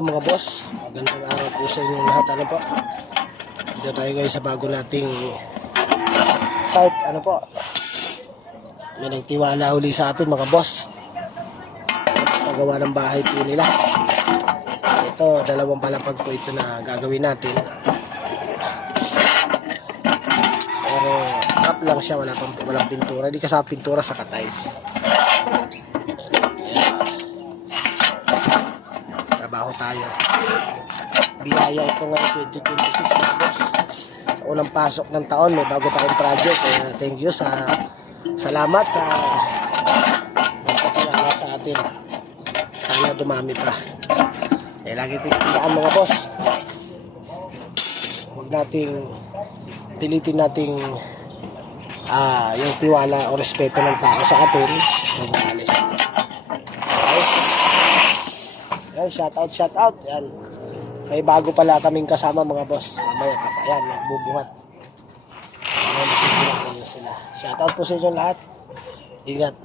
Hello mga boss, magandang araw po sa inyong lahat. Ano po, dito tayo guys sa bago nating site. Ano po, may nagtiwala uli sa atin mga boss, paggawa ng bahay po nila. Ito, dalawang palapag po ito na gagawin natin, pero wrap lang siya, walang pintura. Hindi kasama pintura sa tiles. Trabaho tayo. Biyaya ito ngayon 2026 mga boss. Sa unang pasok ng taon, may bago tayong project. Thank you salamat sa nagpapalala sa atin. Sana dumami pa. Lagi tingnan mga boss. Huwag nating pilitin nating yung tiwala o respeto ng tao sa atin. Huwag maalis. Yan, shout out. Yan. May bago pala kaming kasama mga boss. Mamaya pa. Ayan, nagbubuhat. Ayan, nagbubuhat sila. Shout out po sa inyo lahat. Ingat.